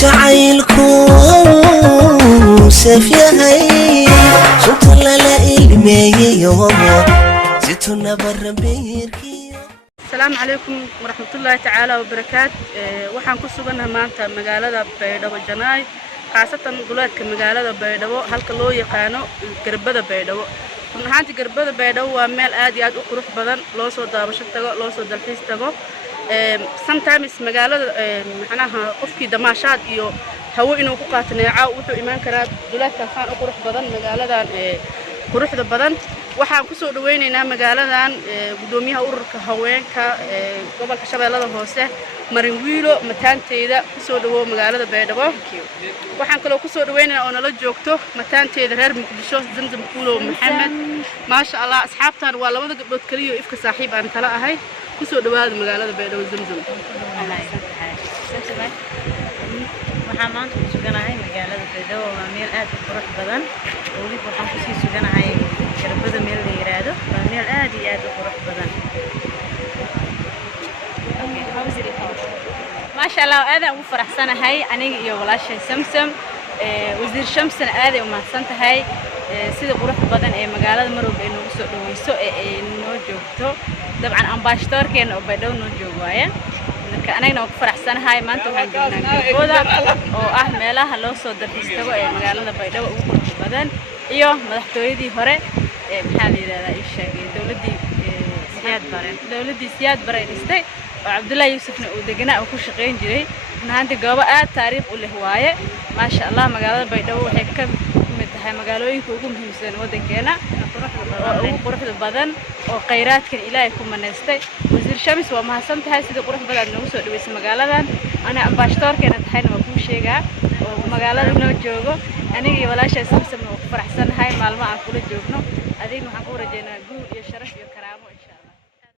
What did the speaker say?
jacaylku saf yahay sunta lala ilmeeyo zituna barbeerkiyo. السلام عليكم ورحمة الله تعالى وبركاته. waxaan ku suganahay maanta magaalada Baydhabo Janaay qaasatan duleedka magaalada Baydhabo halka loo yaqaano Garbada Baydhabo. runtii Garbada Baydhabo waa meel aad iyo aad u qurux badan loo soo daabasho tago loo soo dalxiis tago. sometimes magaalada macnaha qofkii damaashaad iyo hawo inuu ku qaato neeca wuxuu iman karaa duleedka faan u qurux badan magaaladan quruxda badan. waxaan ku soo dhaweynaynaa magaaladan gudoomiyaha ururka haweenka gobolka Shabeellada Hoose Marin Wiilo mataanteeda ku soo dhawo magaalada Baydhabo. waxaan kale oo ku soo dhaweynaynaa oo nala joogto mataanteeda reer Muqdisho Zamzam Kuulo Maxamed ma sha Allah asxaabtan waa labada gabdhood kaliya ifka saaxiib aan kala ahay ku soo dhawaada magaalada Baydhabo Zamzam. waxaan maanta ku suganahay magaalada Baydhabo waa meel aad u qurux badan oo waliba waxaan ku sii suganahay Garbada meel la yiraahdo waa meel aad iyo aad u qurux badan. ما شاء الله هذا أبو فرحسنا هاي أنا يولاش سمسم وزير شمسنا هذا وما سنت هاي سيد قروح بدن مقالة مرو بينه وسوق إنه جوكتو طبعا أمباشتور كان وبدو نجوايا أنا نوق فرحسنا هاي ما أنتوا هنجينا جودا أو أهملها هلو صدر يستوى مقالة بيدو وقروح بدن إيوه مدحتويدي هراء بحالي لا إيشة دولتي سياد برين استي وعبد الله يوسف ودقنا وكل شقين جري من عند جوابات تاريخ اللي هواية ما شاء الله مقالة بيدو هيك متها مقالوين كوكم همسين ودقنا وقروح البدن وقيرات كان إلهي كم من استي وزير شمس وما سمت هاي سيد قروح بدن نوصل بس مقالة أنا أمباشتور كانت حين مكون شيء ومقالة نوجوجو أنا ولا شيء سمسم وفرحسن هاي معلومة عن كل جوجنا أدين محقور جينا جو يشرف يكرم